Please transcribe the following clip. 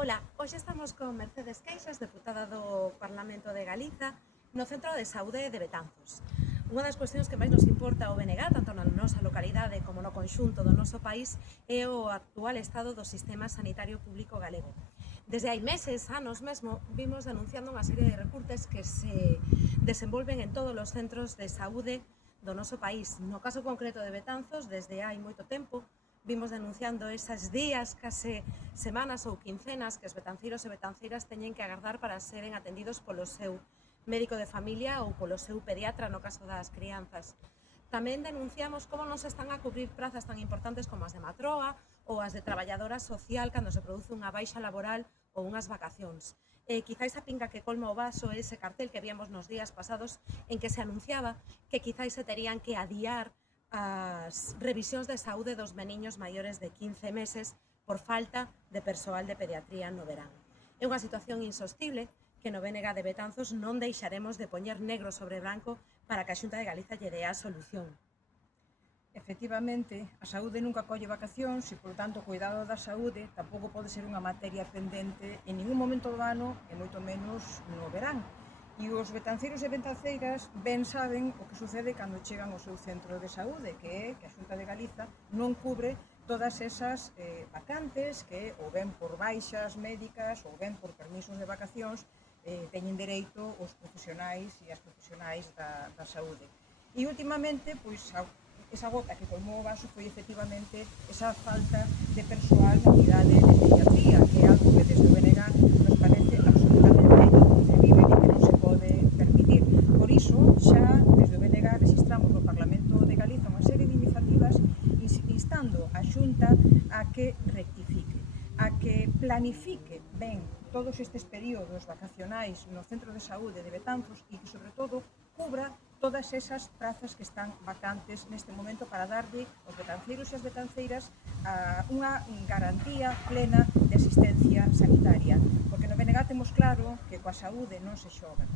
Ola, hoxe estamos con Mercedes Queixas, deputada do Parlamento de Galiza, no Centro de Saúde de Betanzos. Unha das cuestións que máis nos importa ao BNG, tanto na nosa localidade como no conxunto do noso país, é o actual estado do sistema sanitario público galego. Desde hai meses, anos mesmo, vimos denunciando unha serie de recortes que se desenvolven en todos os centros de saúde do noso país. No caso concreto de Betanzos, desde hai moito tempo, vimos denunciando esas días, case semanas ou quincenas que os betanceiros e betanceiras teñen que agardar para seren atendidos polo seu médico de familia ou polo seu pediatra no caso das crianzas. Tamén denunciamos como non se están a cubrir prazas tan importantes como as de matroa ou as de traballadora social cando se produce unha baixa laboral ou unhas vacacións. Quizáis a pinga que colma o vaso é ese cartel que víamos nos días pasados en que se anunciaba que quizáis se terían que adiar as revisións de saúde dos meniños maiores de 15 meses por falta de persoal de pediatría no verán. É unha situación insostible que no BNG de Betanzos non deixaremos de poñer negro sobre branco para que a Xunta de Galiza lle dea a solución. Efectivamente, a saúde nunca colle vacacións e, por tanto, o cuidado da saúde tampouco pode ser unha materia pendente en ningún momento do ano e moito menos no verán. E os betanceiros e betanceiras ben saben o que sucede cando chegan ao seu centro de saúde, que é que a Xunta de Galiza non cubre todas esas vacantes que, ou ben por baixas médicas, ou ben por permisos de vacacións, teñen dereito os profesionais e as profesionais da saúde. E, últimamente, pois, esa gota que colmou o vaso foi efectivamente esa falta de persoal na unidade de pediatría, que é algo que desde o BNG nos parece absolutamente inconcebible e que non se pode permitir. Por iso, xa desde o BNG registramos no Parlamento de Galiza unha serie de iniciativas instando a Xunta a que rectifique, a que planifique ben todos estes períodos vacacionais no Centro de Saúde de Betanzos e que, sobre todo, cubra todas esas prazas que están vacantes neste momento para darlle aos betanceiros e as betanceiras unha garantía plena de asistencia sanitaria, porque no BNG temos claro que coa saúde non se xoga.